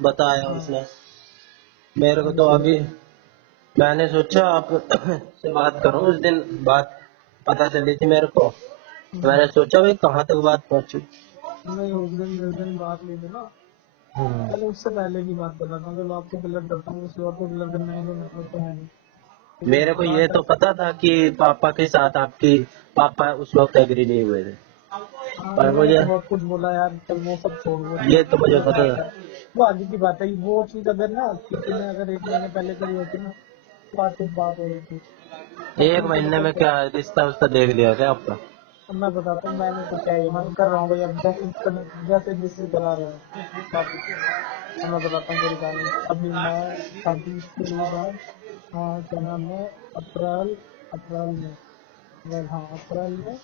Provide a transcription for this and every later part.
बताया हाँ उसने मेरे को। तो अच्छा अभी मैंने सोचा आप से बात करूं। उस दिन बात पता चली थी मेरे को, मैंने सोचा भाई कहाँ तक बात पहुंची। नहीं उस दिन जिस दिन बात ली थी ना, पहले उससे पहले की बात कर रहा था। चलो आपको क्लियर करता हूँ, किसी और को क्लियर करने का कोई मतलब तो है नहीं। ठीक है मेरे को ये बात तो पता था कि पापा के साथ आपकी पापा उस वक्त एग्री नहीं हुए थे, हाँ पर उन्होंने मुझे तो बहुत कुछ बोला यार, चल वो सब छोड़, वो तो ये तो मुझे अलग पता बात है। था। वो आगे की बात है। वो चीज अगर ना किसी ने अगर 1 महीने पहले करी होती ना, बात कुछ बात हो रही थी। एक अपने तो महीने में मतलब क्या रिश्ता उस्ता देख लिया क्या आपका? अब मैं बताता हूँ, मैंने तो क्या ही मन कर रहा हूँ भाई। अब जैसे जिससे करा रहे हैं शादी। अब मैं बताता हूँ पूरी कहानी। अभी मैं शादी के लिए बाद, हाँ क्या नाम है, अप्रैल अप्रैल में, हाँ अप्रैल में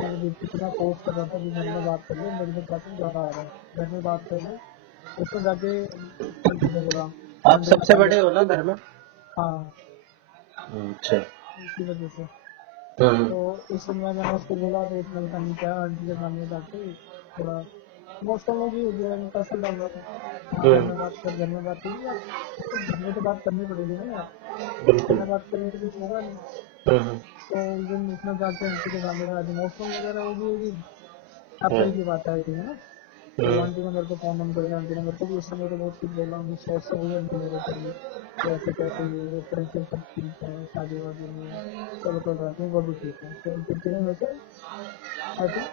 मैंने दीप्ति से मैं पोस्ट कर रहा था कि घर में बात कर लो, मेरे को क्या तुम ज्यादा आ रहा है, घर में बात कर लो। उसमें जाके किसी ने बोला आप संडे सबसे निकाल लो। बड़े हो ना घर में? हाँ अच्छा। इसी वजह से। हम्म। तो इस समय मैंने उसको बोला तो उसने पता नहीं क्या आंटी के सामने जाके थोड़ा इमोशनल हो गई होगी, मैंने पैसा डाल रहा था। हाँ घर हम्म। में बात कर, घर में बात की यार, तो घर में तो बात करनी पड़ेगी ना यार, बिल्कुल। बिना बात करने तो कुछ होगा नहीं। हम्म। तो उस दिन उसने जाके आंटी के सामने आज इमोशनल वगैरह हो गई होगी। अप्रैल हम्म। की बात है थी है ना। तो हम्म। आंटी ने मेरे को फोन ऑन करके, आंटी ने मेरे को भी उस समय तो बहुत कुछ बोला, मुझे सोच से हुई आंटी मेरे को भी कैसे कैसे ये फ्रेंडशिप सब ठीक है, शादी वादी नहीं है, चलो कोई बात नहीं, वो भी ठीक है। फिर कितने में से आई थिंक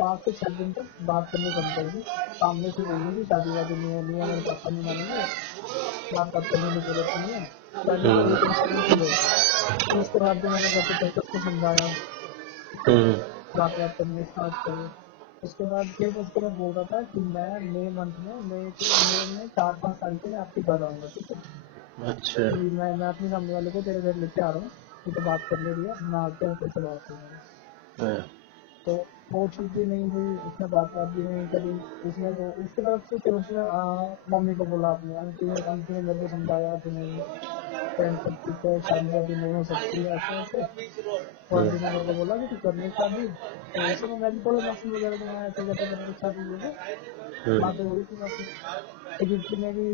5 से 6 दिन तक बात करनी बंद कर दी। सामने से बोल रही थी शादी वादी नहीं है, मेरे पापा नहीं मानेंगे, बात करने की जरूरत नहीं है, पहले तो एक इंसिडेंट ही हो गया। फिर उसके बाद भी मैंने जैसे तैसे उसको समझाया, हम्म। बात करनी स्टार्ट करी। उसके बाद फिर उसको मैं बोल रहा था कि मैं मई मंथ में, मई में 4-5 तारीख को मैं आपके घर आऊंगा, ठीक है, अच्छा। कि मैं अपनी फैमिली वाले को तेरे घर लेके आ रहा हूँ, तू तो बात कर ले रही है, मैं आके हैं तेरे से बात करूंगा। हाँ। तो वो चीज भी नहीं हुई, उसने बात भी नहीं करी। उसने तो उसके तरफ से फिर उसने मम्मी को बोला, अपनी आंटी ने मेरे को समझाया कि नहीं फ्रेंडशिप ठीक है, शादी वादी नहीं हो सकती है, ऐसे ऐसे। तो हम्म। आंटी ने मेरे को बोला कि तू कर ले शादी। तो उस समय मैं भी थोड़े इमोशनल वगैरह तो मैं ऐसे कहते कर ले शादी, ये वो हम्म। बातें हो रही थी काफी। तो दीप्ति ने भी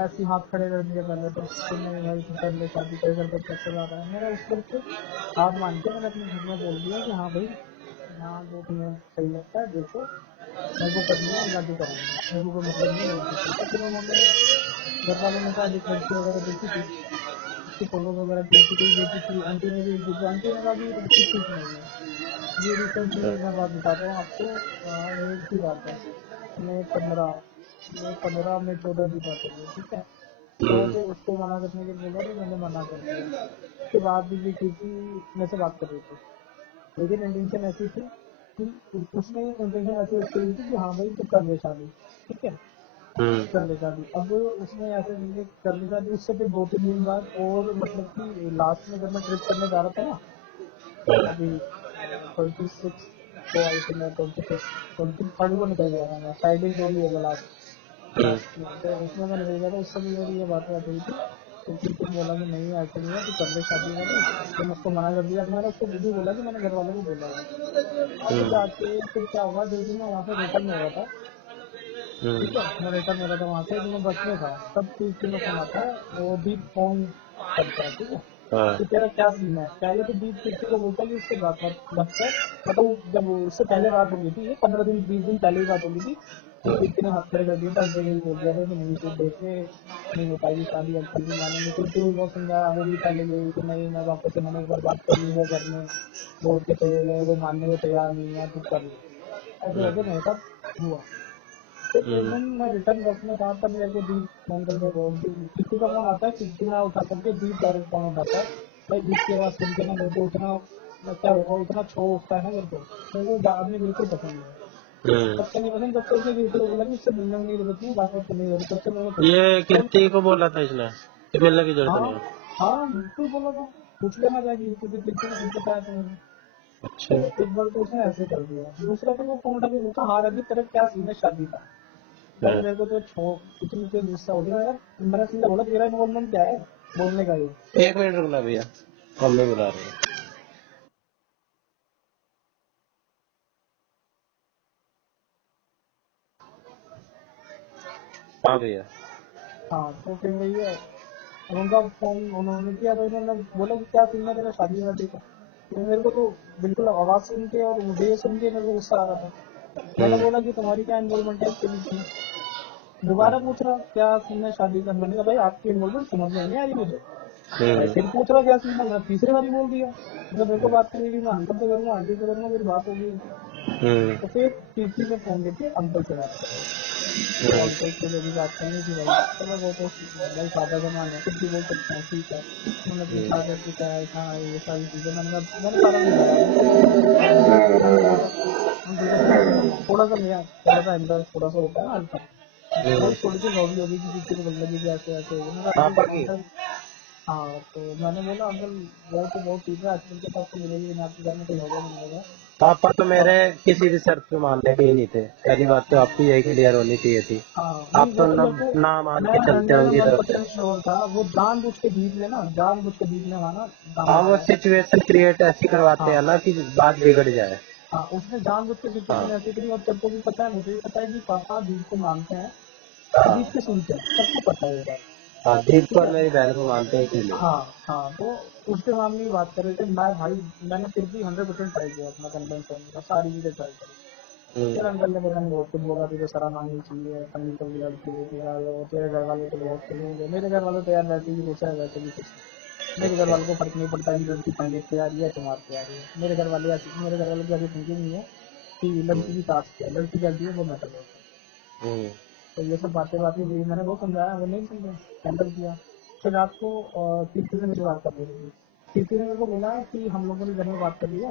ऐसे ही हाथ खड़े कर दिए पहले तो कि नहीं भाई तू कर ले शादी, तेरे घर पे प्रेशर आ रहा है। मैंने उस वक्त हार मान के मैंने अपने घर में बोल दिया कि हाँ भाई, हाँ जो तुम्हें सही लगता है देखो, मेरे को करनी है, मैं शादी कराऊंगा, मेरे को कोई मतलब नहीं है लड़की से। तो फिर उन्होंने, घर वालों ने शायद एक लड़की वगैरह देखी थी, उसकी फोटो वगैरह देखी थी, देखी थी, आंटी ने भी देखी थी। आंटी ने कहा भी लड़की ठीक नहीं है। ये रिसेंटली मैं बात बता रहा हूँ आपको, मई की बात है, मई 15 मई 14 की बात है, ठीक है। तो हम्म। फिर उसको मना करने के लिए बोला तो मैंने मना कर दिया। उसके बाद भी क्योंकि मेरे से बात कर रही थी, लेकिन इंटेंशन ऐसी थी कि उसने इंटेंशन ऐसी रखी हुई थी कि हाँ भाई तू कर ले शादी, ठीक है, हम्म। कर ले शादी। अब उसने ऐसे मुझे कर ली शादी। उससे फिर 2-3 दिन बाद और मतलब कि लास्ट में जब मैं ट्रिप करने जा रहा था ना, अभी 26 को आई थी मैं, 23rd को निकल गया था मैं, फ्राइडे जो भी होगा लास्ट लास्ट में, तो उसमें मैं निकल गया था। उस समय मेरी ये बात हुई थी। तो फिर कुछ बोला कि नहीं ऐसे नहीं है, तू कर ले शादी वादी। तो मैं उसको मना कर दिया। तो मैंने उसको खुद ही बोला कि मैंने घर वालों को बोला है। अब हम्म। जाके फिर क्या हुआ, जिस दिन मैं वहाँ से रिटर्न हो रहा था, ठीक है, मैं रिटर्न हो रहा था वहाँ से, तो मैं बस में था, तब दीप्ति में फोन आता है, वो दीप फोन करता है, ठीक है, हाँ। कि तेरा क्या सीन है। पहले तो दीप दीप्ति को बोलता है कि उससे बात कर, मतलब जब उससे पहले बात हो गई थी, ये 15 दिन 20 दिन पहले ही बात हो गई थी। तो दीप्ति ने हाथ खड़े कर दिया था, ऐसे ही बोल दिया था कि नहीं तू देख ले, नहीं हो पाएगी शादी, अब नहीं मानेंगे। फिर भी बहुत समझाया, वो भी पहले गई कि नहीं मैं वापस से, मैंने एक बार बात कर ली है घर में, बोल के चले गए, वो मानने को तैयार नहीं है, तू कर ले। ऐसे हम्म। वैसे मेरे साथ हुआ। फिर एक हम्म। दिन मैं रिटर्न बस में था, तब मेरे को दीप फोन करके बोलती, किसी का फोन आता है, किसी ना उठा करके दीप डायरेक्ट फोन उठाता है। भाई दीप की आवाज सुन के ना मेरे को इतना, मैं क्या बताऊँ, इतना छो उठता है ना मेरे को आदमी बिल्कुल पसंद नहीं है। हम्म। तब से नहीं पसंद, तब से उसने दीप को बोला कि इससे मिलने की जरूरत नहीं, बात करने की जरूरत, तब से मेरे को ये तो कीर्ति को बोला था इसने कि मिलने की जरूरत हाँ नहीं है? हाँ बिल्कुल बोला था, पूछ लेना जाएगी किसी ने खुद बताया था मुझे। अच्छा। तो एक बार तो उसने ऐसे कर दिया। दूसरा तो वो फोन उठा के बोलता, हाँ रवि तेरा क्या सीन है शादी का। भाई हाँ। मेरे को तो इतनी तेज गुस्सा हो गया यार। मैंने सीधा बोला तेरा इन्वॉल्वमेंट क्या है बोलने का ये। एक मिनट रुकना भैया, मम्मी बुला रही है। हाँ भैया। हाँ तो फिर वही है। और उनका फोन उन्होंने किया तो उन्होंने बोला कि क्या सीन है तेरा शादी वादी का। तो मेरे को तो बिल्कुल आवाज सुन के और वीडियो सुन के मेरे को गुस्सा आ रहा था। मैंने हम्म। बोला कि तुम्हारी क्या इन्वॉल्वमेंट है इसके बीच में। दोबारा पूछ रहा क्या सीन है शादी का। मैंने कहा भाई आपकी इन्वॉल्वमेंट समझ में नहीं आ रही मुझे। भाई हम्म। फिर पूछ रहा क्या सीन है। मैं तीसरी बारी बोल दिया जब मेरे को बात करेगी मैं अंकल से करूंगा आंटी से करूंगा मेरी बात होगी। हम्म। तो फिर तीसरी में फोन करके अंकल से बात करो। तो हम्म। अंकल से मेरी बात करनी थी भाई। चलो वो तो भाई फादर का मान है कुछ भी बोल सकते हैं ठीक है। उन्होंने पूछा कैसे क्या है कहाँ है ये सारी चीजें मैंने सारा कुछ बताया उनको। मैंने बोला अंकल का थोड़ा सा मेरा थोड़ा सा अंदर थोड़ा सा होता है ना हल्का हम्म। भाई थोड़ी सी लॉबी होगी कि किसी को बोलने लगी कि ऐसे ऐसे होगा। मैंने पापा कहा की। अंकल हाँ तो मैंने बोला अंकल वो तो बहुत ठीक है आजकल के पास तो मिलेगी नहीं आपके घर में कोई होगा नहीं होगा। पापा तो और मेरे किसी भी शर्त पे मानने के ही नहीं थे। पहली बात तो आपकी यही क्लियर होनी चाहिए थी। हाँ आप नहीं तो वो तो मेरे को ना मान मैं के चलते हो उनकी तरफ से। 100% श्योर था वो जानबूझ के बीच में ना जानबूझ के बीच में आना ड्रामा हाँ, कर वो रहा है। सिचुएशन क्रिएट ऐसी करवाते हैं हाँ ना कि बात बिगड़ जाए। हाँ उसने जानबूझ के सिचुएशन हाँ। ऐसी करी और तेरे को भी पता है मुझे भी पता है कि पापा बीच को मानते हैं बीच हाँ। के सुनते हैं सबको पता है ये बात। हाँ, दीप को ठीक और है मेरी बहन को मानते हैं इसीलिए। हाँ हाँ तो उसके मामले में बात कर रहे थे मैं भाई मैंने फिर भी 100% ट्राई किया अपना कन्विंस करने का सारी चीजें ट्राई करी। फिर हम्म। अंकल ने पता नहीं बहुत कुछ बोला तुझे शर्म आनी चाहिए कहीं तो भी लड़की लेके आ लो तेरे घर वाले तो बहुत खुलेंगे। मेरे घर वाले तो यार वैसे भी खुश है वैसे भी खुश है। मेरे घर अच्छा। वालों को फर्क नहीं पड़ता कि लड़की पंडित से आ रही है तुम्हारे से आ रही है। मेरे घर वाले मेरे घर वालों की ऐसी थिंकिंग नहीं है कि लड़की की कास्ट है लड़की कैसी है वो मैटर होता है। हम्म। तो ये सब बातें बातें हुई मैंने वो समझाया वो नहीं समझा हैंडल किया। फिर रात को तीसरे से मेरी बात कर रही थी। तीसरे ने मेरे को बोला कि हम लोगों ने घर में बात कर लिया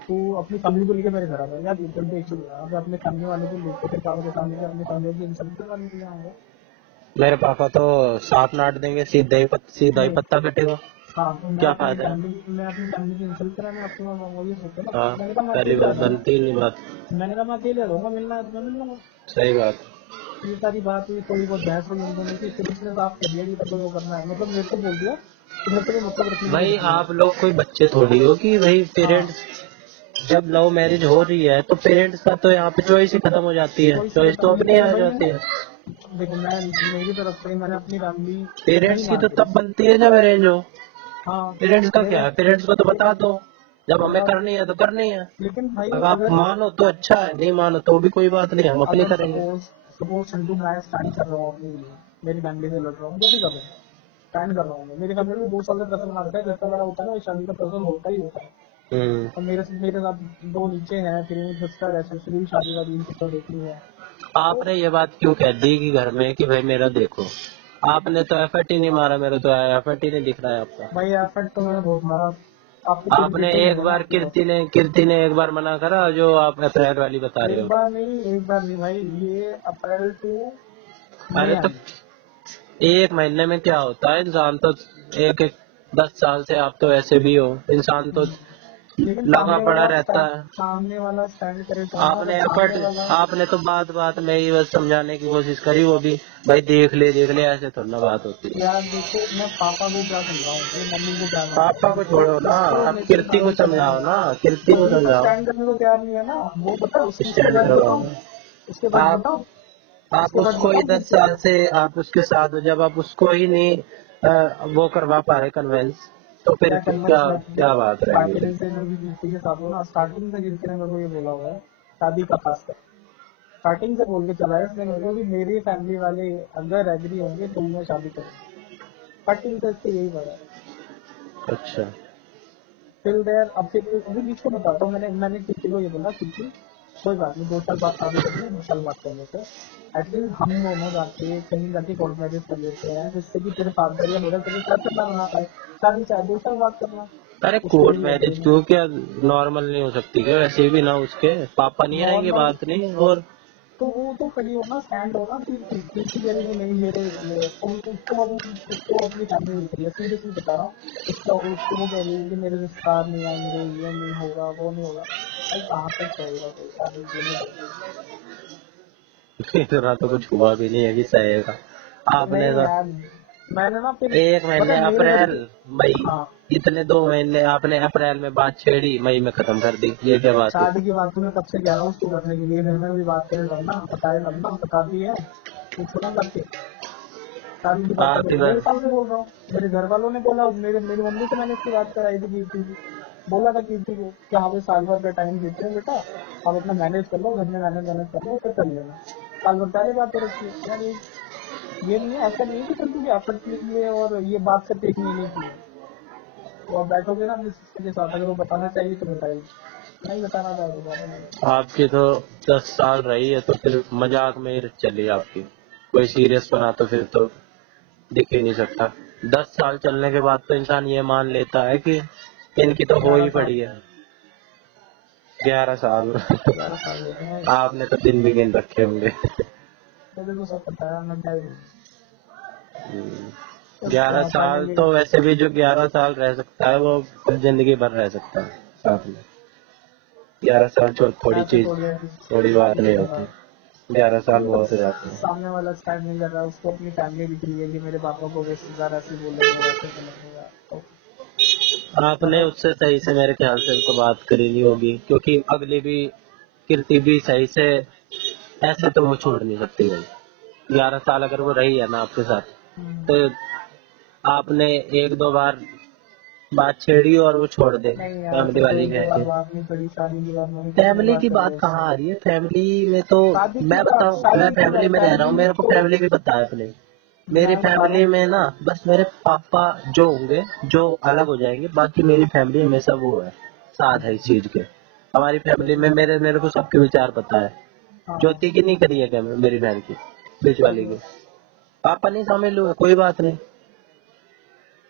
तू अपनी फैमिली को लेके मेरे घर आ जा यार बिल्कुल देख चुका अगर अपने फैमिली वाले को लेके फिर पापा के सामने अपनी फैमिली की इंसल्ट करवाने के लिए आऊंगा। मेरे पापा तो सांप नाट देंगे, सीधा ही नहीं पत्ता कटेगा। हाँ तो क्या फायदा है। मैं अपनी फैमिली की इंसल्ट कराने आपके वहाँ वो ये सोचो ना। हाँ, मैंने कहा मैं पहली अकेले आ बात जाऊंगा। बनती ही नहीं बात। मैंने कहा मैं अकेले आ जाऊंगा मिलना है तो मैं मिल लूंगा। सही बात। ये सारी बात हुई थोड़ी बहुत बहस हुई हम दोनों की फिर उसने साफ कर दिया कि तेरे को जो करना है मतलब मेरे को बोल दिया कि मेरे को ये मतलब रखने की भाई जरूरत नहीं है। आप लोग कोई बच्चे थोड़ी हो कि भाई हाँ पेरेंट्स, जब लव मैरिज हो रही है तो पेरेंट्स का तो यहाँ पे चॉइस ही खत्म हो जाती है, कोई सी चॉइस खत्म तो नहीं अपनी मैंने आ भाई जाती मैंने है। देखो मैं मेरी तरफ से मैंने अपनी फैमिली नहीं पेरेंट्स की तो मांगी। तब बनती है जब अरेंज हो। हाँ पेरेंट्स का क्या मेरे है, पेरेंट्स को तो बता दो जब हमें बता दो करनी है तो करनी है। लेकिन भाई अब आप अगर मानो तो अच्छा है, नहीं मानो तो भी कोई बात नहीं, हम अपनी अगर करेंगे। सपोज सपोज संडू मैं स्टैंड कर रहा हूँ अपनी मेरी फैमिली से लड़ रहा हूँ जो भी कर रहा हूँ स्टैंड कर रहा हूँ मेरी फैमिली में 2 साल का प्रसंग आता है जितना बड़ा होता है ना शादी का प्रसंग होता ही होता है। हम्म। और मेरे साथ 2 नीचे हैं फिर मेरी सिस्टर है दूसरी भी शादी का दिन तो देखनी है। तो आपने ये बात क्यों कह दी कि घर में कि भाई मेरा देखो। आपने तो एफर्ट ही नहीं मारा, मेरे तो एफर्ट ही नहीं दिख रहा है आपका। भाई एफर्ट तो मैंने बहुत मारा आपको खुद आपने दिख ही एक होगा ना बार आपकी बात। कीर्ति ने एक बार मना करा जो आप अप्रैल वाली बता रहे हो। एक बार नहीं भाई ये अप्रैल टू अरे मई तो आई। एक महीने में क्या होता है, इंसान तो एक एक 10 साल से आप तो ऐसे भी हो, इंसान तो लेकिन लगा पड़ा रहता है। सामने वाला स्टैंड करे तो ना अगर आपने सामने एफर्ट, वाला आपने तो बात बात में ही बस समझाने की कोशिश करी, वो भी भाई देख ले ऐसे थोड़ा ना बात होती है। यार देखो मैं पापा को क्या समझाऊं ये मम्मी को क्या पापा समझाऊं को छोड़ो ना, इसको आप मेरे से कीर्ति को शादी करवाओ। समझाओ ना, कीर्ति को मम्मी तो समझाओ। स्टैंड करने को तैयार नहीं है ना वो पता उसके स्टैंड बाद करवाओ बताओ ना। उसके बाद आप बताओ आप उसके बाद उसको ही बताओ फिर 10 साल से आप उसके साथ हो, जब आप उसको ही नहीं वो करवा पा रहे कन्वेंस, तो फिर क्या क्या कन्वेंस मैं क्या बात स्टार्टिंग रहेगी। से मेरी कीर्ति के साथ हूँ ना स्टार्टिंग से कीर्ति ने मेरे को ये बोला हुआ है शादी का खास कर स्टार्टिंग से बोल के चला है इसने मेरे को कि मेरी फैमिली वाले अगर एग्री होंगे तो मैं शादी करूंगा स्टार्टिंग से इससे यही बोला है। अच्छा। फिर देयर अब फिर अभी बीच को बताता हूँ मैंने किसी को ये बोला किसी कोई बात नहीं 2 साल बाद शादी करनी है 2 साल बाद करने से एटलीस्ट हम दोनों जाके कहीं जाके कोर्ट मैरिज कर लेते हैं जिससे कि तेरे फादर या मेरा तेरे साथ ना बना पाए शादी चाहे 2 साल बाद करना अरे उसके कोर्ट लिए मैरिज एग्री क्यों, क्या नॉर्मल नहीं हो सकती क्या, वैसे भी ना उसके पापा नहीं आएंगे, नॉर्मल बात नहीं और। तो वो तो खड़ी होना स्टैंड होना फिर किसी कह रही कि नहीं उसको अपनी फैमिली दिख रही है सीरियसली बता रहा हूँ उसको वो कह रही है कि मेरे रिश्तेदार नहीं आएंगे ये नहीं होगा वो नहीं होगा। भाई कहाँ तक सहेगा कोई शादी के लिए इतना तो कुछ हुआ भी नहीं है कि सहेगा। आपने नहीं तो यार मैंने ना फिर एक पता महीने है मेरे घर अप्रैल के मई, हाँ इतने 2 महीने आपने अप्रैल में बात छेड़ी, मई में खत्म कर दी, ये क्या बात हुई। शादी की बात तो मैं कब से कह रहा हूँ उसको करने के लिए घर में भी बात करें लड़ना पता है लड़ना बता दी है पूछो ना करके शादी की बात आपकी तो 1.5 बात साल से बोल रहा हूँ। मेरे घर वालों ने बोला, मेरी मम्मी से मैंने इसकी बात कराई थी कीर्ति की, बोला था कीर्ति को कि हाँ भाई साल भर का टाइम देते हैं बेटा, आप अपना मैनेज कर लो, घर में मैनेज कर लो, फिर कर लेना। साल भर पहले बात हो रखी है यार। ये नहीं है, ऐसा नहीं है कि तुम क्योंकि एफर्ट लिए और ये बात सिर्फ 1 महीने की है। तो आप बैठोगे ना अपने सिस्टर के साथ, अगर वो बताना चाहिए तो बताइए, नहीं बताना था तो बात नहीं। आपकी तो 10 साल रही है तो फिर मजाक में ही चली आपकी, कोई सीरियस बना तो फिर तो दिख ही नहीं सकता। 10 साल चलने के बाद तो इंसान ये मान लेता है कि इनकी तो हो 11 ही साल पड़ी है। 11 साल 11 साल हो गए हैं। आपने तो दिन भी गिन रखे होंगे। मुझे तो सब पता है, मैं क्या ही बोलूं। तो 11 साल फाइनली तो वैसे भी जो 11 साल रह सकता है वो जिंदगी भर रह सकता है साथ में। 11 साल थोड़ी ऐसे चीज, थोड़ी है कि थोड़ी बात नहीं इसके होती। बाद 11 साल मतलब बहुत हो जाते हैं। सामने वाला स्टैंड नहीं कर रहा, उसको अपनी फैमिली दिख रही है कि मेरे पापा को रिश्तेदार ऐसे बोलेंगे वैसे बोलेंगे यार, तो आपने मतलब उससे सही से मेरे ख्याल से उसको बात करी नहीं होगी, क्योंकि अगली भी कीर्ति भी सही से ऐसे तो वो छोड़ नहीं सकती भाई। 11 साल अगर वो रही है ना आपके साथ, हम्म, तो आपने 1-2 बार बात छेड़ी और वो छोड़ दे, नहीं यार फैमिली फिर तो वाली एक दो कह बार के। बात नहीं करी, शादी की बात मैंने कितनी फैमिली बार की करी बात है कहाँ आ उससे। रही है? फैमिली में तो शादी की मैं बात, बताऊं, मैं शादी की फैमिली बात, में रह रहा हूँ, फैमिली मेरे को तो फैमिली भी पता है अपनी। मेरी मैं बता रहा फैमिली हूँ। में ना बस मेरे पापा जो होंगे, जो अलग हो जाएंगे, बाकी मेरी फैमिली हमेशा वो है, साथ है इस चीज के। हमारी फैमिली में मेरे मेरे को सबके विचार पता है। हाँ ज्योति की नहीं करी है क्या मेरी बहन की, बीच वाली की? पापा नहीं शामिल हुए, कोई बात नहीं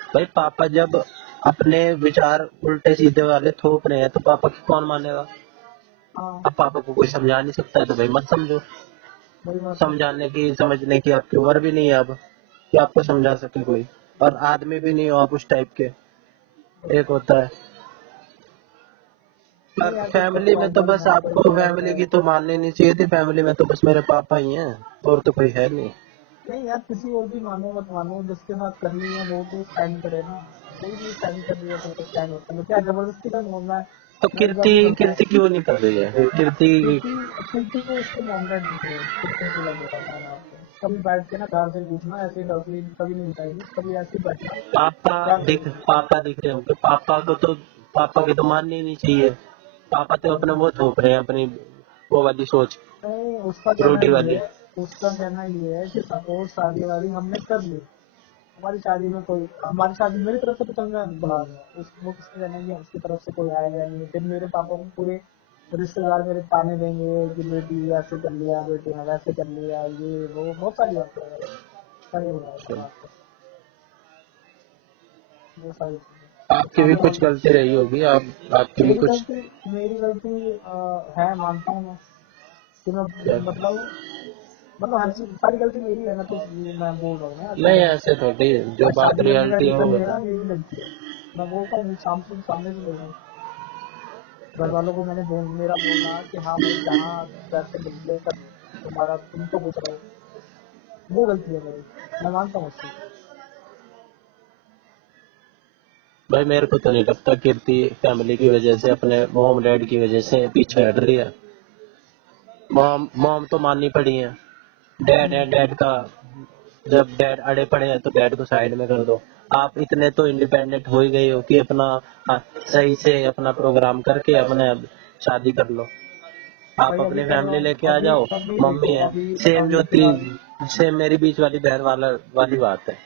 भाई। पापा जब अपने विचार उल्टे सीधे वाले थोप रहे हैं तो पापा की कौन मानेगा? हाँ, अब पापा को कोई समझा नहीं सकता है तो भाई मत समझो। वही बात है। समझाने की समझने की आपकी उम्र भी नहीं है अब कि आपको समझा सके कोई, और आदमी भी नहीं हो आप उस टाइप के। एक होता है, नहीं पर यार देख, फैमिली में बहुत तो बड़ी बस मोहब्बत आपको है फैमिली की और तो माननी नहीं चाहिए थी। फैमिली में तो बस मेरे पापा ही हैं और तो कोई है नहीं। नहीं यार, किसी और की मानो मत मानो, जिसके साथ करनी है वो तो स्टैंड करे ना। कोई भी स्टैंड कर रही है तो स्टैंड होता है, क्या जबरदस्ती का मोहल्ला है। तो मैं कीर्ति, जब करता हूँ कीर्ति क्यों नहीं कर रही है कीर्ति? क्योंकि क्योंकि को उसके मोहम्मद दिख रहे हैं, कितने की लग रहा है आपको कभी बैठ के ना कार से पूछना, ऐसे डॉक्टरी कभी नहीं बताएगी, कभी ऐसे ही बैठना। पापा क्या दिख, करेगी? पापा दिख रहे होंगे, पापा को तो, पापा की तो माननी ही नहीं चाहिए। पापा तो अपने वो थोप रहे हैं, अपनी वो वाली सोच, नहीं, उसका कहना रूढ़ी ये वाली। है, उसका कहना ये है कि सपोज शादी वादी हमने कर ली, हमारी शादी में कोई, हमारी शादी मेरी तरफ से तो चंगा बुला लिया उस, वो किसने कहना है कि उसकी तरफ से कोई आएगा नहीं, फिर मेरे पापा को पूरे रिश्तेदार मेरे ताने देंगे कि बेटी ऐसे कर लिया, बेटी ने वैसे कर लिया, ये वो बहुत सारी बातें हैं, सारी बातें, वो सारी चीजें आपकी भी सामने कुछ वाले। गलती रही होगी, आप आपकी भी कुछ। मेरी गलती है, मानता हूँ मैं कि मैं मतलब हर चीज सारी गलती मेरी है ना, तो ये मैं बोल रहा हूँ ना नहीं कि ऐसे थोड़ी, जो मैं बात शादी करने का रियलिटी है वो रीजन बता। लेना मेरी गलती है। मैं बोलता हूँ सामने से बोलूँ, घर वालों को मैंने मेरा बोलना कि हाँ भाई जहाँ जैसे बदले कर तुम्हारा, तुम तो खुश रहो, वो गलती है मेरी, मैं मानता हूँ उसको। भाई मेरे को तो नहीं लगता कीर्ति फैमिली की वजह से, अपने मॉम डैड की वजह से पीछे हट रही है। मॉम मॉम तो माननी पड़ी है। डैड है, डैड का जब डैड अड़े पड़े हैं तो डैड को साइड में कर दो। आप इतने तो इंडिपेंडेंट हो ही गए हो कि अपना सही से अपना प्रोग्राम करके अपने शादी कर लो। आप भाई अभी अपनी कर रहा फैमिली हूँ, लेके आ अभी जाओ। अभी मम्मी देखो, है, अभी सेम अभी ज्योति, फिलहाल। सेम मेरी बीच वाली बहन वाला वाली बात है,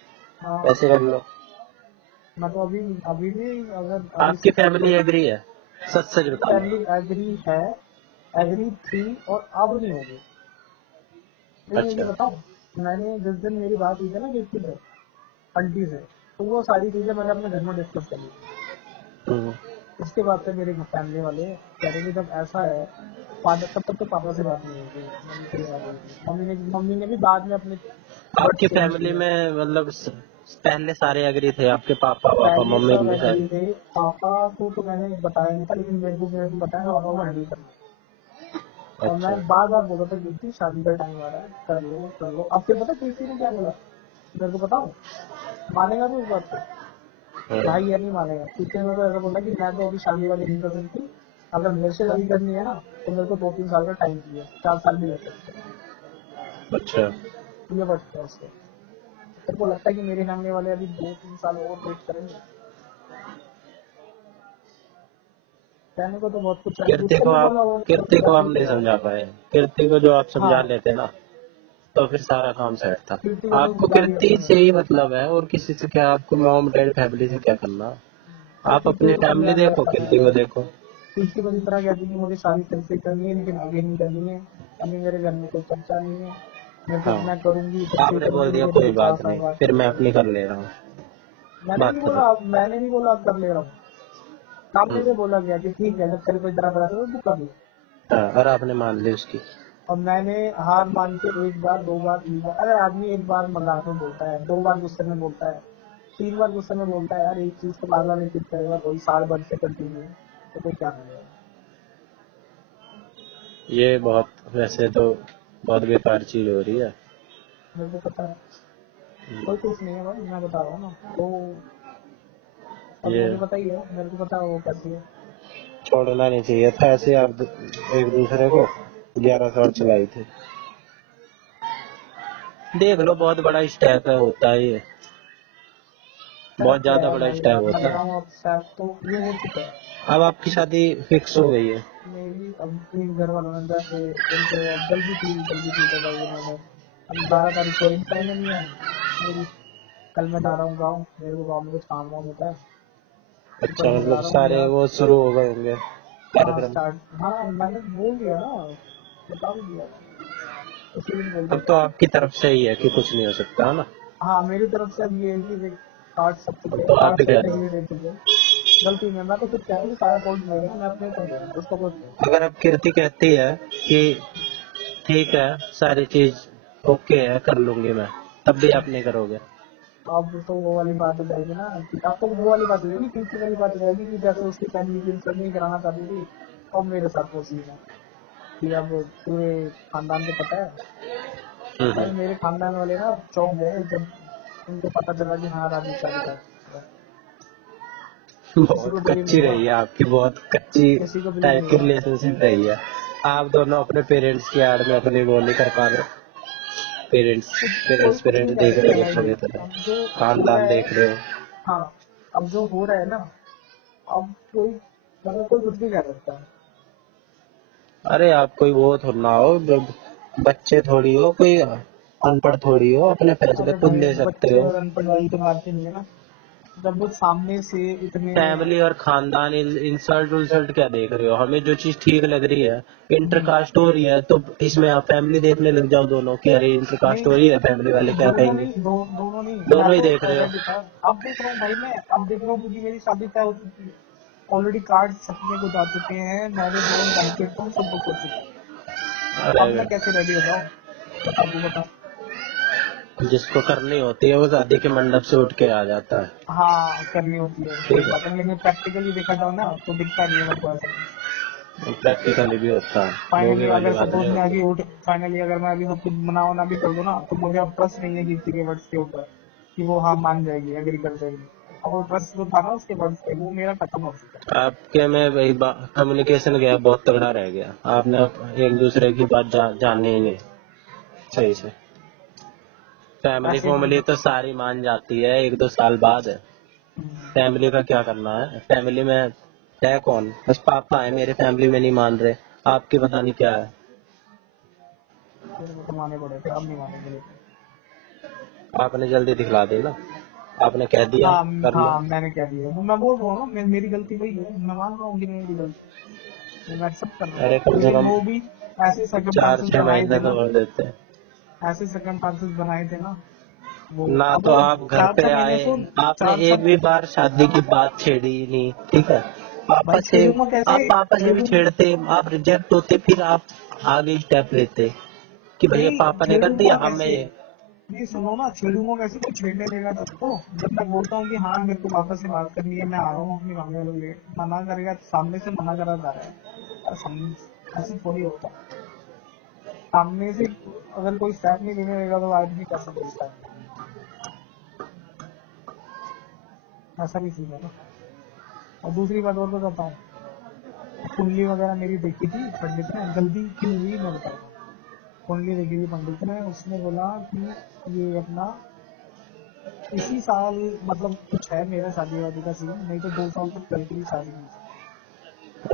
हाँ, ऐसे कर लो। मैं तो अभी अभी भी, अगर अभी आपकी से शादी फैमिली कर, एग्री है? सच सच मेरी बता दो। फैमिली एग्री है, एग्री थी और अब नहीं होगी। नहीं मुझे अच्छा। बताओ, मैंने जिस दिन मेरी बात हुई थी ना किसी से, आंटी से, तो वो सारी चीजें मैंने अपने घर में डिस्कस करी। हम्म। उसके बाद से मेरे फैमिली वाले कह रहे कि जब ऐसा है, फादर तब तक तो पापा से बात नहीं हुई थी, मम्मी से बात हुई थी, मम्मी ने भी बाद में अपने आपकी चेंज फैमिली किया। में मतलब पहले सारे एग्री थे, आपके पापा पापा पहले मम्मी सब मम्मी एग्री सारे? थे, पापा को तो मैंने बताया नहीं था, लेकिन मेरे को बताया पापा को हैंडल करना। और मैं अच्छा। बार बार बोला था कि शादी का टाइम आ रहा है, कर लो कर लो। अब फिर पता किसी ने क्या बोला, मेरे को बताओ, मानेगा तो इस बात को? हाँ। भाई ये नहीं मानेगा, किसी ने तो ऐसा बोला कि मैं तो अभी शादी वादी नहीं कर सकती, अगर मेरे से शादी करनी है ना तो मेरे को 2-3 साल का टाइम चाहिए, 4 साल भी लग सकते हैं। अच्छा। ये बचता है उससे। तेरे को लगता है कि मेरे फैमिली वाले अभी 2-3 साल और वेट करेंगे? कहने को तो बहुत कुछ है, कीर्ति उसको को भी आप बोला वो कीर्ति को आप ठीक नहीं है। समझा पाए। कीर्ति को जो आप समझा हाँ, लेते ना, तो फिर सारा काम सेट था। कीर्ति को तो आपको समझा दिया कीर्ति मैंने। से ही मतलब है, और किसी से क्या? आपको मॉम डैड फैमिली से क्या करना? आप कीर्ति अपनी को तो फैमिली समझा दिया देखो, मैंने। कीर्ति को देखो। कीर्ति को इस तरह कहती कि मुझे शादी तेरे से करनी है, लेकिन अभी नहीं करनी है, अभी मेरे घर में कोई चर्चा नहीं है, मेरे को हाँ, मैं करूंगी तेरे से ही आपने बोल करूंगी, दिया मेरे कोई को बात 4 साल नहीं, बाद। फिर मैं अपनी कर ले रहा हूँ। मैंने बात नहीं खत्म। बोला, मैंने नहीं बोला अब कर ले रहा हूँ, सामने से हम्म। बोला गया कि ठीक है, जब तेरे को इतना पता चला तू कर ले। हाँ, और आपने मान ली उसकी। और मैंने हार मान के 1 बार 2 बार 3 बार, अरे आदमी 1 बार मजाक में बोलता है, 2 बार गुस्से में बोलता है, 3 बार गुस्से में बोलता है, यार एक चीज को बार बार रिपीट करेगा कोई साल भर से कंटिन्यू, तो कोई क्या करेगा? ये बहुत, वैसे तो बहुत बेकार चीज हो रही है। मेरे को पता है कोई कुछ नहीं है भाई, मैं बता रहा हूँ ना, तो अब ये मुझे पता ही है, मेरे को पता है वो कैसी है। छोड़ना नहीं चाहिए था ऐसे, आप एक दूसरे को 11 साल चलाई थी। देख लो, बहुत बड़ा स्टेप है, होता है ये, सैफ बहुत क्या ज्यादा है बड़ा भाई, स्टेप मैं होता है। बताऊँ अब, सैफ तो ये हो चुका है। अब आपकी शादी फिक्स हो गई है। मेरी अब प्लीज घर वालों ने जैसे उनको अब जल्दी थी तो भाई उन्होंने अब 12 तारीख को रिंग सेरेमनी है मेरी, कल मैं जा रहा हूँ गाँव, मेरे को गाँव में कुछ काम वाम होता है, तो कल अच्छा, मैं जा मतलब रहा हूँ सारे यार। वो शुरू हो गए होंगे हाँ कार्यक्रम। स्टार्ट, हाँ मैंने बोल दिया ना, बता भी दिया, उसी दिन बोल अब दिया। तो आपकी तरफ से ही है कि कुछ नहीं हो सकता, है ना? हाँ मेरी तरफ से अब ये है कि देख, कार्ड सब चुके अब हैं, तो आप कार्ड ही सब कह दो। पहले दे चुके हैं, गलती में मैं तो कुछ कह रहा हूँ, सारा कोर्ट मेरा, मैं अपने कर दूंगा, उसका कुछ नहीं। अगर अब कीर्ति कहती है कि ठीक है, सारी चीज ओके है, कर लूंगी मैं, तब भी आप नहीं करोगे? अब तो वो वाली बात हो जाएगी ना, कि अब तो वो वाली बात हो जाएगी, पीछे वाली बात हो जाएगी कि जैसे उसकी फैमिली की नहीं कराना चाहती थी, अब मेरे साथ वो सीन है कि अब पूरे खानदान को पता है। भाई हम्म। मेरे खानदान वाले ना चौंक गए जब उनको पता चला कि हाँ राजू शादी कर रहा है। किसी बहुत को बिलीव नहीं कच्ची हुआ, रही है आपकी, बहुत कच्ची किसी को बिलीव टाइप नहीं की हुआ। रिलेशनशिप रही है। आप दोनों अपने पेरेंट्स की आड़ में अपनी वो नहीं कर पा रहे। पेरेंट्स कोई पेरेंट्स कुछ नहीं पेरेंट्स कह देख सकते रहे हो भाई, बच्चों की तरह, अब जो हो रहा खानदान है, देख रहे हो। हाँ अब जो हो रहा है ना, अब कोई मतलब कोई कुछ भी कह सकता है। अरे आप कोई वो थोड़ा ना हो, जब बच्चे थोड़ी हो, कोई अनपढ़ थोड़ी हो, अपने फैसले अरे खुद भाई ले सकते बच्चे हो। और अनपढ़ वाली तो बात ही नहीं है ना, जब वो सामने से इतने फैमिली और खानदान, इंसल्ट उल्सल्ट क्या देख रहे हो? हमें जो चीज ठीक लग रही है, हम्म, इंटरकास्ट हो रही है, तो इसमें आप फैमिली देखने लग जाओ दोनों कि अरे इंटरकास्ट नहीं हो रही है, फैमिली वाले क्या दोनों कहेंगे? नहीं, दोनों नहीं, मैं दोनों ही तो देख रहे हो। ऑलरेडी था, अब देख रहा हूँ भाई, मैं अब देख रहा हूँ क्योंकि मेरी शादी तय हो चुकी है, ऑलरेडी कार्ड सपने को जा चुके हैं, मैरिज और बैंकेट तो सब बुक हो चुका है, अब अरे मैं कैसे रेडी हो जाऊँ? बता तू बता। जिसको करनी होती है वो शादी के मंडप से उठ के आ जाता है। हाँ करनी होती है, सही ठीक बात है, लेकिन प्रैक्टिकली देखा जाओ ना तो दिखता नहीं है मेरे को ऐसा। है, प्रैक्टिकली भी होता है, फाइनली मूवी वाली अगर बात सपोज नहीं मैं होती। अभी उठ फाइनली अगर मैं अभी सब कुछ मना वना भी कर दूं ना, तो मुझे अब ट्रस्ट नहीं है किसी के वर्ड्स के ऊपर कि वो हाँ मान जाएगी, एग्री कर जाएगी, अब वो ट्रस्ट जो था ना उसके वर्ड्स पे, वो मेरा खत्म हो चुका है। आपके में वही कम्युनिकेशन गैप बहुत तगड़ा रह गया, आपने एक दूसरे की बात जानी ही नहीं सही से। फैमिली ऐसे फैमिली तो सारी मान जाती है 1-2 साल बाद। फैमिली का क्या करना है? फैमिली में है कौन? बस पापा है मेरे, फैमिली में नहीं मान रहे। आपकी पता नहीं क्या है। मेरे को तो माने पड़े थे, अब नहीं मानेंगे लेकिन। आपने जल्दी दिखला दी ना, आपने कह दिया हाँ कर लो। हाँ मैंने क्या दिया, तो मैं बोल रहा हूँ ना, मेरी गलती वही है, मैं मान रहा हूँ कि मेरी गलती, वो मैं एक्सेप्ट कर रहा हूँ, अरे कम से लेकिन कम वो भी ऐसे चार सर्कमस्टांसेस छह बनाए महीने थे तो ना, और देते हैं ऐसे सर्कमस्टांसेस बनाए थे ना, वो ना। अब तो वो आप घर चार पे छह महीने आए, सुन, आपने चार एक छह भी बार शादी की बात छेड़ी ही नहीं, ठीक है? पापा भाई से छेड़ूंगा कैसे, आप पापा से भी छेड़ू छेड़ते, आप रिजेक्ट होते, फिर आप आगे स्टेप लेते कि भैया नहीं पापा ने कर छेड़ूंगा दिया हमें। कैसे, नहीं सुनो ना, छेड़ूंगा कैसे, कोई छेड़ने देगा तब तो, जब मैं बोलता हूँ कि हाँ मेरे को पापा से बात करनी है, मैं आ रहा हूँ अपनी मम्मी वालों के, मना करेगा तो सामने से मना करा जा रहा है, ऐसे थोड़ी होता है, सामने से अगर कोई स्टेप नहीं लेने देगा तो आदमी कैसे बोलता है, ऐसा भी सीन है ना। और दूसरी बात और बताता हूँ, कुंडली वगैरह मेरी देखी थी पंडित ने, जल्दी क्यों हुई मैं बताता हूँ। कुंडली देखी थी पंडित ने, उसने बोला कि ये अपना इसी साल मतलब कुछ है मेरा शादी वादी का सीन, नहीं तो 2 साल तक पहले की शादी नहीं थी।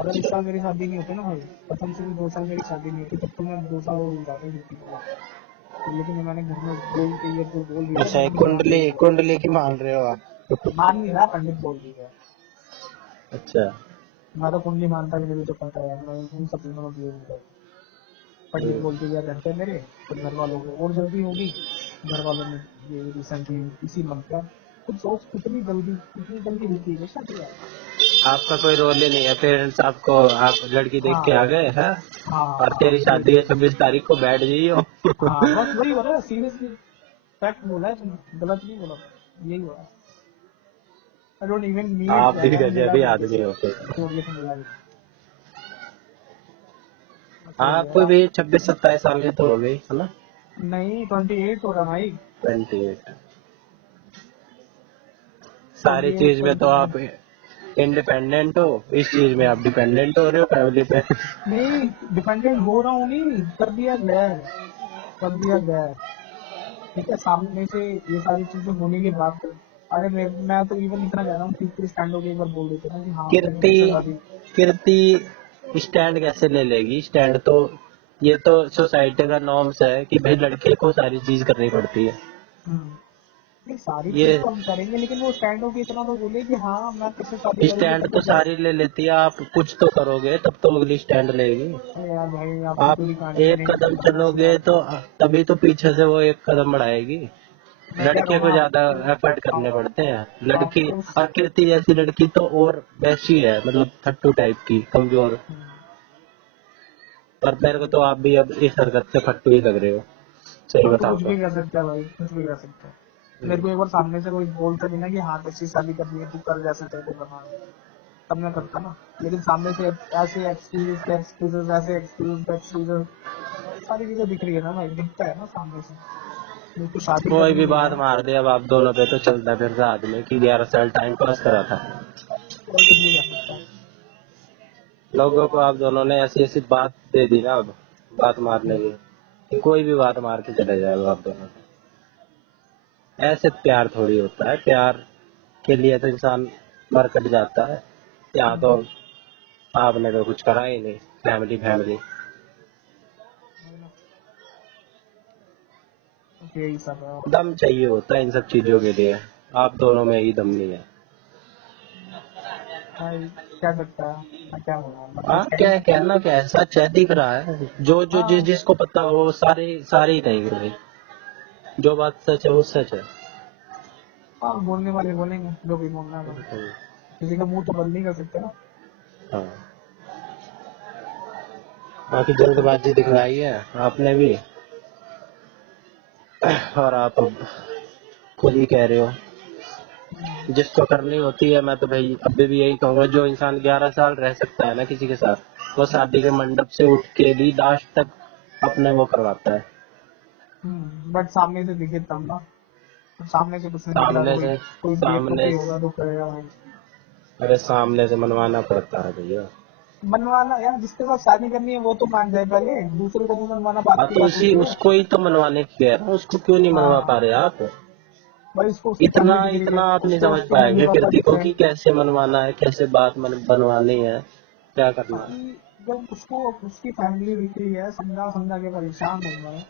अगर इस साल मेरी शादी नहीं होती ना भाई, कसम से भी 2 साल मेरी शादी नहीं होती, तब तो मैं 2 साल और हो जाता ड्यूटी पे। तो लेकिन मैंने घर में बोल के ये तो बोल दिया अच्छा, कि ये मेरी शादी कुंडली नहीं है। कुंडली की मान रहे हो आप? मान नहीं रहा, पंडित बोल दिया। अच्छा। मैं तो कुंडली मानता भी नहीं, तो पता है मैं उन सब चीजों में बिलीव नहीं करता। पंडित बोल के गया घर पे मेरे, तो घर वालों को और जल्दी होगी। घर वालों ने ये रिसेंटली इसी मंथ का, कुछ सोच कितनी जल्दी होती है शादी यार। आपका कोई रोल ही नहीं है, पेरेंट्स आपको, आप लड़की देख के हाँ आ गए हैं और हाँ तेरी शादी है 26 तारीख को, बैठ जाइयो। हाँ, बस वही बोला सीरियसली, फैक्ट बोला है, तुम गलत नहीं बोला, यही हुआ। आई डोंट इवन नीड आप भी यार, मिला गजब ही भी नहीं, आदमी हो फिर। किसी वजह से मिला भी नहीं। बस वही है आप यार भी 26-27 साल के तो हो गई है ना? नहीं 28 हो रहा भाई। 28। सारी 28 चीज में तो 29। आप इंडिपेंडेंट हो, इस चीज में आप डिपेंडेंट हो रहे हो फैमिली पे। नहीं डिपेंडेंट हो रहा हूँ, नहीं कर दिया गया है, कर दिया गया है। ठीक है, सामने से ये सारी चीजें होने के बाद अरे मैं तो इवन इतना कह रहा हूँ कि स्टैंड होकर एक बार बोल देते ना कि हाँ भाई मैं कीर्ति इससे शादी। कीर्ति स्टैंड कैसे ले लेगी? स्टैंड तो, ये तो सोसाइटी का नॉर्म्स है कि भाई लड़के को सारी चीज करनी पड़ती है। हम्म, नहीं सारी ये चीज तो हम करेंगे, लेकिन वो स्टैंड होकर इतना तो बोले कि हाँ मैं किससे शादी करूंगी स्टैंड तब तो तो सारी ले लेती है, आप कुछ तो करोगे तब तो अगली स्टैंड लेगी। अरे यार भाई आप तो आप पूरी कहानी एक मैंने कदम समझ चलोगे यार। तो तभी तो पीछे से वो एक कदम बढ़ाएगी। मैं कह रहा लड़के हूँ को ना ज्यादा एफर्ट करने पड़ते हैं, लड़की और कीर्ति जैसी लड़की तो और वैसी है, मतलब फट्टू टाइप की, कमजोर। पर मेरे को तो आप भी अब इस हरकत से फट्टू ही लग रहे हो, सही तो बताओ कुछ तो। भी कर सकता है भाई, कुछ भी कर सकता है। मेरे को एक बार सामने से कोई बोलता नहीं ना कि हाँ किसी शादी करनी है तू कर, जैसे तेरे को बना, तब मैं करता ना। लेकिन सामने से ऐसे एक्सक्यूजेस सारी चीजें दिख रही है ना भाई, दिखता है ना सामने से, मेरे को शादी कोई करनी भी नहीं बात है। मार दे अब आप दोनों पे तो चलता फिरता आदमी की 11 साल टाइम पास करा था। और कुछ भी कर सकता है। लोगों को आप दोनों ने ऐसी ऐसी बात दे दी ना अब, बात मारने की, कि कोई भी बात मार के चले जाएगा आप दोनों। ऐसे प्यार थोड़ी होता है, प्यार के लिए तो इंसान मर कट जाता है। यहाँ तो आपने तो कुछ करा ही नहीं, फैमिली फैमिली। यही सब है। दम चाहिए होता है इन सब चीजों के लिए, आप दोनों में ही दम नहीं है। भाई क्या सकता है, मैं क्या बोलूँ, मतलब हाँ, है क्या ही। है, कहना क्या है, सच है, दिख रहा है। जो जो जिस हाँ जिसको पता हो वो सारे सारे ही कहेंगे भाई, जो बात सच है वो सच है। हाँ, बोलने वाले बोलेंगे जो भी बोलना है भाई, किसी का मुंह तो बंद नहीं कर सकते ना। हाँ, बाकी जल्दबाजी दिखलाई है आपने भी, और आप अब खुद ही कह रहे हो, जिसको करनी होती है। मैं तो भाई अभी भी यही कहूंगा, जो इंसान 11 साल रह सकता है ना किसी के साथ, वो शादी के मंडप से उठ के भी लास्ट तक अपने वो करवाता है। बट सामने से दिखे तब ना, तो सामने से कुछ नहीं दिखता तो सामने कोई से कोई देखो सामने कोई होगा तो करेगा भाई। अरे सामने से मनवाना पड़ता है भैया। मनवाना यार, जिसके साथ शादी करनी है वो तो मान जाए, पहले दूसरे को भी मनवाना बात हाँ की तो बात उसी होती है। उसको ही तो मनवाने की है ना, उसको क्यों नहीं मनवा पा हाँ रहे आप? भाई, उसको उसकी इतना फैमिली दिख रही इतना है, आप नहीं उसको समझ उसके मम्मी पाएंगे पापा कीर्ति दिख को रहे कि हैं। कैसे मनवाना है, कैसे बात बनवानी है, क्या करना है। भाई जब उसको उसकी फैमिली दिख रही है, समझा समझा के परेशान हो गए,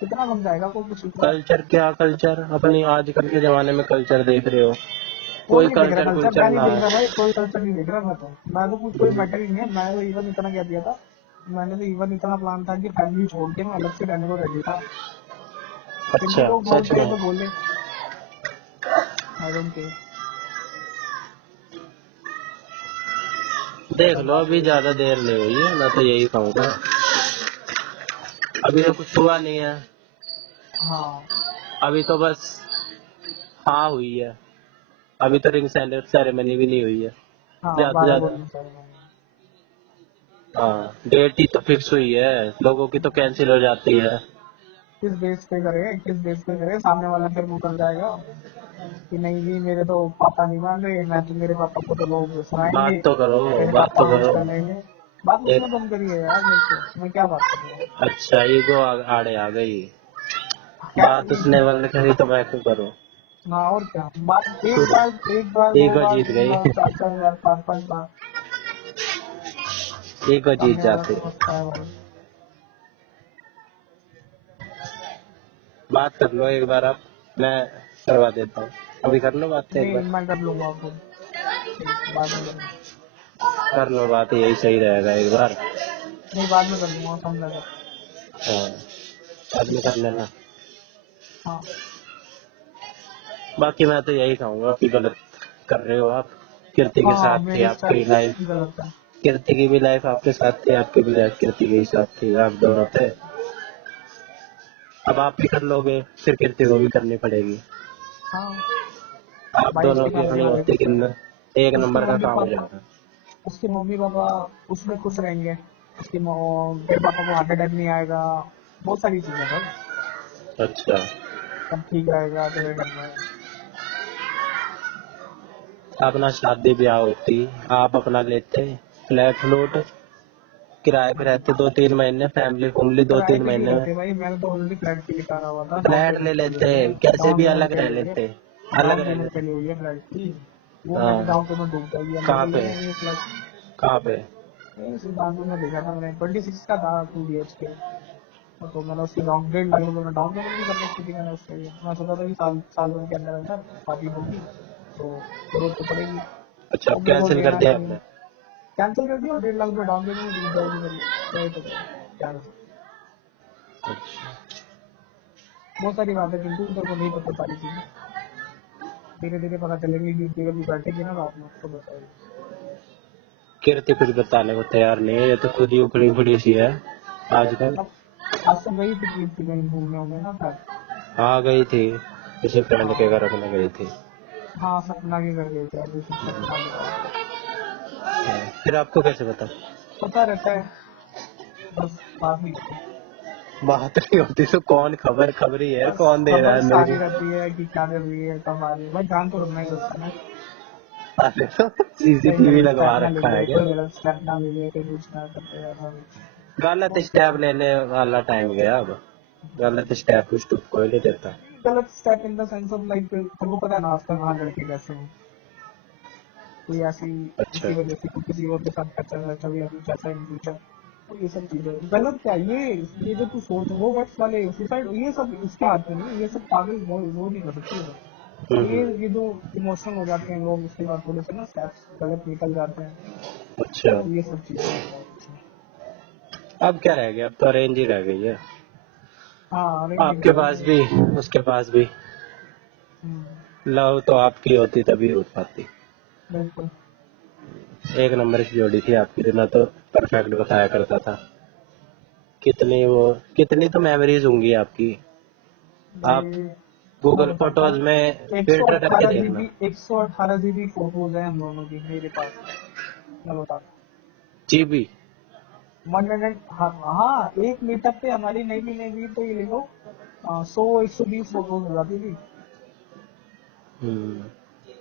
कितना समझाएगा कोई किसी को। कल्चर, क्या कल्चर, अपनी आजकल के जमाने में कल्चर देख रहे हो? कौन कोई नहीं देख रहा कल्चर कल्चर, कुलचर मैं नहीं ना देख है। रहा भाई, कोई कल्चर नहीं देख रहा। मैं तो कुछ कोई मैटर ही नहीं है, मैं तो इवन इतना कह दिया था। मैंने तो इवन इतना प्लान था कि फैमिली छोड़ के मैं अलग से रहने को रेडी था। फिर भी अच्छा, लोग सच बोलते हैं में? तो बोले, आई डोंट केयर। देख क्या लो, बात अभी है। ज्यादा देर नहीं हुई है, मैं तो यही कहूँगा। अभी तो कुछ हुआ नहीं है, हाँ अभी तो बस हाँ हुई है। अभी तो रिंग सेरेमनी भी नहीं हुई है, हाँ, ज्यादा से 12 ज्यादा। बोलनी चाहिए। हाँ, डेट ही तो फिक्स हुई है, लोगों की तो कैंसिल हो जाती है। किस बेस पे करे, किस बेस पे करे, सामने वाला फिर वो कर जाएगा कि नहीं जी मेरे तो पापा नहीं मान रहे, मैं तो मेरे पापा को तो लोग सुनाएंगे, बात तो करो, मेरे बात पापा तो कुछ करो। कर लेंगे। बात एक, उसने बंद करी है यार मेरे से, मैं क्या बात करूँ। अच्छा, ईगो आड़े आ गई, क्या बात उसने बंद करी तो मैं क्यों करूँ? हाँ और क्या बात, एक बार एक दो बार बार जीत तीन गए। बार चार चार बार पांच पांच बार एक बार जीत सामने वाला जाते। समझता है भाई। बात कर लो एक बार आप, मैं करवा देता हूँ। अभी कर लो बात एक नहीं बार। मैं कर लूंगा आपको, ठीक बाद में कर लूंगा। कर लो बात, यही सही रहेगा एक बार। नहीं बाद में कर लूंगा समझा कर। हाँ, बाद में कर लेना। हाँ बाकी मैं तो यही कहूंगा कि गलत कर रहे हो आप। कीर्ति के हाँ साथ थी मेरे आपकी लाइफ, साथ गलत है। कीर्ति की भी लाइफ आपके साथ थी, आपकी भी लाइफ कीर्ति के साथ थी, आप दोनों थे। अब आप भी कर लोगे, फिर कीर्ति को भी करनी पड़ेगी। हाँ आप भाई दोनों उसके की साथ होनी नहीं होती कि करेगा। एक उसके नंबर का मम्मी काम हो पापा जाएगा। उसके मम्मी पापा उसमें खुश रहेंगे, उसके पापा को हार्ट अटैक नहीं आएगा, बहुत सारी चीजें भाई, अच्छा, सब ठीक रहेगा तो ये करना है। अपना शादी ब्याह होती, आप अपना लेते फ्लैट फ्लूट, किराए पे रहते 2-3 महीने, फैमिली फैमिली दो किराए तीन पे नहीं महीने में रहते भाई, मैंने तो ऑलरेडी फ्लैट के लिए करा हुआ था, डाउन फ्लैट ले पेमेंट के लिए लेते, हुई है। कैसे डाउन भी पेमेंट अलग के रह लिए हुई है, लेते, अलग डाउन रह पेमेंट के लेते। लिए हुई है फ्लैट की। वो मेरी हाँ, डाउन पेमेंट डूब जाएगी, अब कहाँ मेरे पे, लिए ये फ्लैट कहाँ पे? सुल्तानपुर में देखा था मैंने, 26 का था 2 BHK। तो मैंने उसकी डाउन 1.5 लाख रुपए में डाउन पेमेंट भी कर रखी थी मैंने उसके लिए। मैं सोचा था कि साल भर के अंदर अंदर शादी होगी तो जरूरत तो पड़ेगी, अच्छा, तो अब मेरे को कैंसिल कर देना दिया नहीं है। आपने? कैंसिल कर दिया और 1.5 लाख रुपए डाउन पेमेंट में डूब जाएगी मेरी, क्या ही तो करूं, क्या कर सकते हैं। अच्छा, बहुत सारी बातें किंतु तेरे को नहीं पता सारी चीजें, धीरे धीरे पता चलेगी कि कभी बैठेगी ना रात में तो बताएगी। कीर्ति कुछ बताने को तैयार नहीं है, ये तो खुद ही उखड़ी उखड़ी सी है आजकल। अब आज तो गई थी कीर्ति कहीं घूमने होंगे ना शायद। आ गई थी, किसी फ्रेंड के हाँ घर अपने गई थी। हाँ सपना के घर गई थी अभी सपना के पास। हाँ, फिर आपको कैसे पता? पता रहता है, बस बात नहीं होती। बात नहीं होती तो कौन, खबर खबरी है, बस कौन दे रहा खबर है सारी न्यूज? रहती है कि क्या कर रही है कब आ रही है, भाई ध्यान तो रखना ही पड़ता है ना, अरे तो कहीं सीसीटीवी गलत स्टेप लगवा ना ले रखा है ले, क्या? कोई गलत स्टेप ना ले ले, कहीं कुछ ना करते ऐसा भी। गलत बहुत स्टेप लेने वाला टाइम गया अब, गलत स्टेप कुछ तो कोई नहीं देता। गलत step in the sense of like तुमको पता है ना आजकल वहाँ लड़के कैसे हैं, कोई ऐसी अच्छा। इसी वजह से कोई किसी और के साथ अच्छा है कभी अभी कैसा इन फ्यूचर, तो ये सब चीजें गलत क्या है, ये जो तू सोच वो वर्ड्स वाले सुसाइड ये सब इसके हाथ में नहीं है, ये सब पागल वो नहीं कर सकते ये सब। हम्म। ये जो इमोशनल हो जाते हैं लोग उसके बाद थोड़े से ना स्टेप्स गलत निकल जाते हैं, अच्छा, तो ये सब चीजें हैं और कुछ नहीं। अब क्या रह गया, अब तो अरेंज ही रह गई है। हाँ अरेंज आपके मैरिज पास है। भी, उसके पास भी। हम्म, लव तो आपकी होती तभी हो पाती। बिल्कुल। एक नंबर की जोड़ी थी आपकी, मैं तो परफेक्ट बताया करता था। कितनी वो, कितनी तो मेमोरीज होंगी आपकी। आप भाई मैं गूगल बताता फोटोज हूँ, में एक सौ फिल्टर करके अट्ठारह देखना। जीबी 118 GB फोटोज है हम दोनों की मेरे पास, मैं बता। जीबी। 100 हाँ हाँ, एक मीटअप पे हमारी नई भी तो ये लिखो 100-120 फोटोज हो जाती थी। हम्म।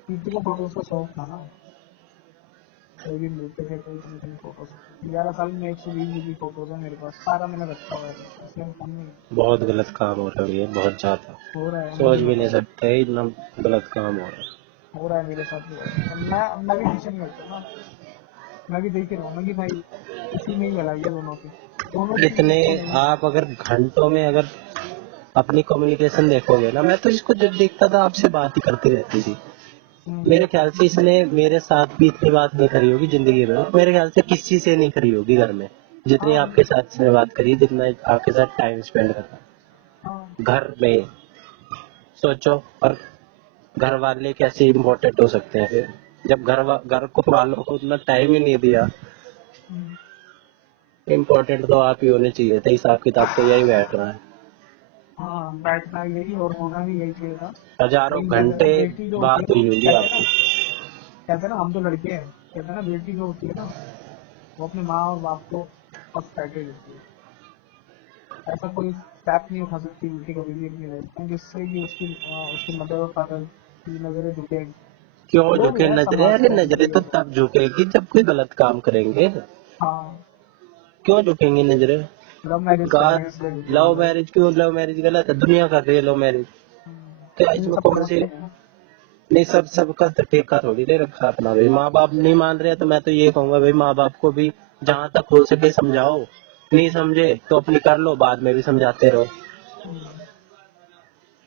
कीर्ति को फोटोज का शौक था ना, कोई भी मिलते थे तो इतनी इतनी फोटोज, 11 साल में 120 GB फोटोज है मेरे पास, सारा मैंने रखा हुआ है, इसलिए कम नहीं बहुत गलत काम हो रहा है ये, बहुत ज्यादा। हो रहा है, सोच मुझे भी पता नहीं है। सकते इतना गलत काम हो रहा है। हो रहा है मेरे साथ भी हो रहा है, अब मैं भी पीछे नहीं हटता ना, मैं भी देख ही रहा हूँ ना कि भाई इसी में ही भलाई है दोनों की इतने, इसको नहीं। आप अगर घंटों में अगर अपनी कम्युनिकेशन देखोगे ना, मैं तो इसको जब देखता था आपसे बात ही करती रहती थी। हम्म, मेरे ख्याल से इसने मेरे साथ भी इतनी बात नहीं करी होगी जिंदगी में, मेरे ख्याल से किसी से नहीं करी होगी घर में, जितनी हाँ आपके साथ इसने बात करी, जितना आपके साथ टाइम स्पेंड करा हाँ घर में। सोचो, और घर वाले कैसे इम्पोर्टेंट हो सकते हैं फिर, जब घर को वालों को उतना टाइम ही नहीं दिया। हम्म, इम्पोर्टेंट तो आप ही होने चाहिए थे, हिसाब किताब तो यही बैठ रहा है। हाँ बैठना यही और होना भी यही चाहिए था। हजारों लेकिन कहते हैं घंटे ना बेटी जो होती है बात ना, हुई होगी आपकी। कहते हैं ना हम तो लड़के हैं, कहते हैं ना बेटी जो होती है ना वो अपने माँ और बाप को फर्स्ट प्रायोरिटी देती है, ऐसा कोई स्टेप नहीं उठा सकती बेटी कभी भी अपनी लाइफ में जिससे कि उसकी मदर और फादर की नजरें झुकेगी। क्यों लोग झुके हैं नजरे? समाज अरे में ऐसी नजरे तो चीजें। तब झुकेगी जब कोई गलत काम करेंगे। हाँ क्यों झुकेंगी नजरे? लव मैरिज कर का रहे हैं इसलिए झुकेगी लव भाई। मैरिज, क्यों लव मैरिज गलत है? दुनिया कर रही है लव मैरिज, क्या लेकिन इसमें सब कौन सी करते हैं, नहीं, सबका तो ठेका थोड़ी दे रखा अपना भाई। माँ बाप नहीं मान रहे तो मैं तो ये कहूंगा भाई, माँ बाप को भी जहाँ तक हो सके समझाओ, नहीं समझे तो अपनी कर लो, बाद में भी समझाते रहो।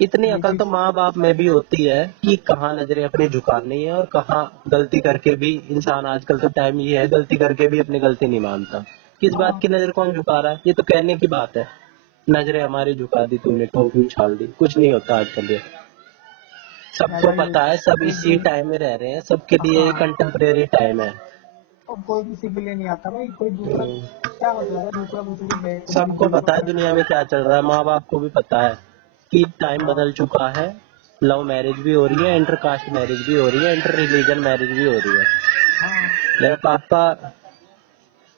इतनी ये अकल चीज तो माँ बाप में भी होती है कि कहाँ नजरें अपनी झुकानी है और कहाँ गलती करके भी। इंसान आजकल तो टाइम ये है, गलती करके भी अपनी गलती नहीं मानता। किस बात हाँ की नजर कौन झुका रहा है, ये तो कहने की बात है। नजरें हमारी झुका दी तूने, टोपी उछाल दी, कुछ नहीं होता आजकल ये। सबको अगर पता है, सब एक इसी दिन टाइम में रह रहे हैं, सबके लिए ये हाँ कंटेम्प्रेरी टाइम है। और कोई किसी के लिए नहीं आता भाई, कोई दूसरा क्या मतलब है, दूसरा दूसरी सबको बेइज्जती पता है दुनिया में क्या चल रहा है, माँ बाप को भी पता है कि टाइम हाँ बदल चुका है। लव मैरिज भी हो रही है, इंटर कास्ट मैरिज भी हो रही है, इंटर रिलीजन मैरिज भी हो रही है। हाँ मेरे पापा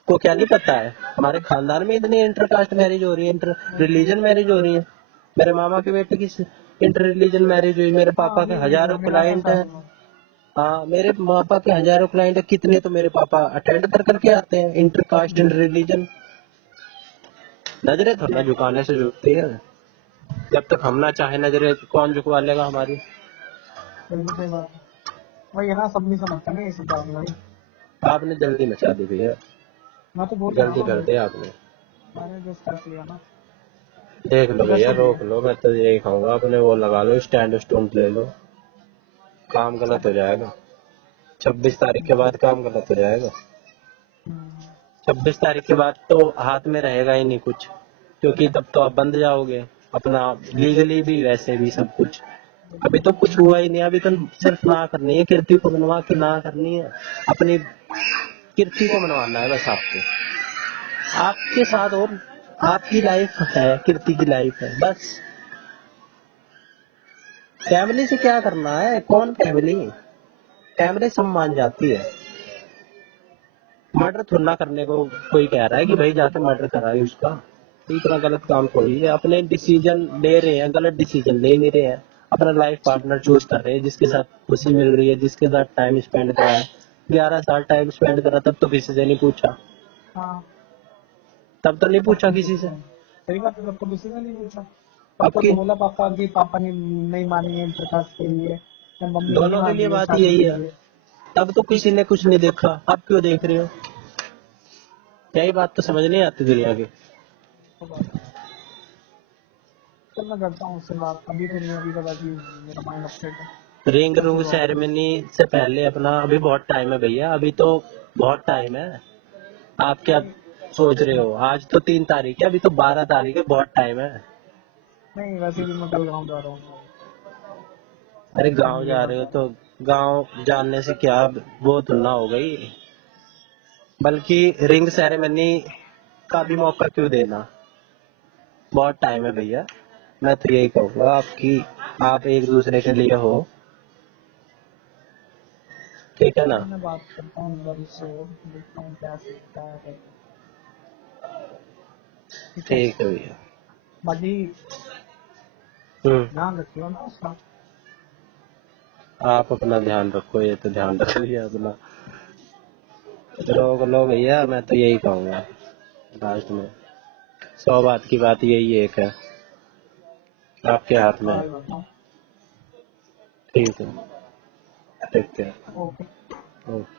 को क्या नहीं पता है, हमारे खानदान में इतनी इंटर कास्ट मैरिज हो रही है, इंटर रिलीजन मैरिज हो रही है। मेरे मामा के बेटे की इंटर रिलीजन मैरिज हुई, मेरे हाँ पापा के अभी हजारों मिला था क्लाइंट है। शादी में। हाँ, मेरे पापा के हजारों क्लाइंट है, कितने तो मेरे पापा अटेंड कर करके आते हैं, इंटर कास्ट इंटर रिलीजन। नजरें थोड़ा झुकाने से झुकती है, जब तक हम ना चाहे नजरें कौन झुकवा लेगा हमारी। बिल्कुल सही बात है। वही है ना, सब नहीं समझते ना इसी बात में भाई। आपने जल्दी मचा दी भैया, मैं तो बोल रहा जल्दी हूँ कर ना, दिया आपने। मैंने जस्ट कर लिया ना। देख लो भैया, जैसे भी है। रोक लो, मैं तो यही कहूंगा अपने वो लगा लो, स्टैंड स्टोन ले लो, काम गलत हो जाएगा। 26 तारीख के बाद काम गलत हो जाएगा। हम्म, 26 तारीख के बाद तो हाथ में रहेगा ही नहीं कुछ, क्योंकि तब तो आप बंद जाओगे अपना, लीगली भी वैसे भी सब कुछ। अभी तो कुछ हुआ ही नहीं, अभी तो सिर्फ ना करनी है, कीर्ति को मनवा के ना करनी है, अपनी कीर्ति को मनवाना है बस आपको। आपके साथ और आपकी लाइफ है, कीर्ति की लाइफ है बस। फैमिली से क्या करना है, कौन फैमिली, फैमिली सब मान जाती है। मर्डर थोड़ा करने को कोई कह रहा है कि भाई जाके मर्डर कराए उसका, तो इतना गलत काम थोड़ी है। अपने डिसीजन ले रहे हैं, गलत डिसीजन ले नहीं रहे हैं, अपना लाइफ पार्टनर चूज कर रहे हैं जिसके साथ खुशी मिल रही है, जिसके साथ टाइम स्पेंड करा है। 11 साल टाइम स्पेंड करा, तब तो किसी से नहीं पूछा, हाँ तब तो नहीं तब पूछा तो किसी से। सही बात है, तब तो किसी ने नहीं पूछा। पापा आपकी को बोला, पापा की पापा ने नहीं मानी है प्रकाश के लिए, या मम्मी नहीं दोनों के मान लिए रही है बात शादी यही के है, लिए। तब तो किसी ने कुछ नहीं देखा, अब क्यों देख रहे हो। यही बात तो समझ नहीं आती दुनिया की। तो बात है। चल मैं करता हूँ उससे बात, अभी तो नहीं, अभी तो बाकी मेरा माइंड अपसेट है। रिंग फिर रूंग बात करूँ। सेरेमनी से पहले अपना अभी बहुत टाइम है भैया, अभी तो बहुत टाइम है। आप क्या सोच रहे हो, आज तो 3 तारीख है, अभी तो 12 तारीख है, बहुत टाइम है। नहीं वैसे भी मैं कल गाँव जा रहा हूँ, अरे टाइम गांव नहीं जा है रहे हो बता। तो गांव जानने से क्या वो तुलना हो गई, बल्कि रिंग सेरेमनी का भी मौका क्यों देना, बहुत टाइम है भैया। मैं तो यही कहूँगा आपकी, आप एक दूसरे के लिए हो, ठीक है ना। चल मैं बात करता हूँ एक बार उससे, देखता हूँ क्या सीखता है करके। ठीक है। ठीक है भैया। बाकी हम्म। ध्यान रखियो ना उसका। आप अपना ध्यान रखो, ये तो ध्यान रख लिया अपना। रोक लो भैया, मैं तो यही कहूँगा लास्ट में। 100 बात की बात यही एक है, आपके हाथ में है। कॉल करता हूँ। ठीक है, ठीक है, ओके। ओके।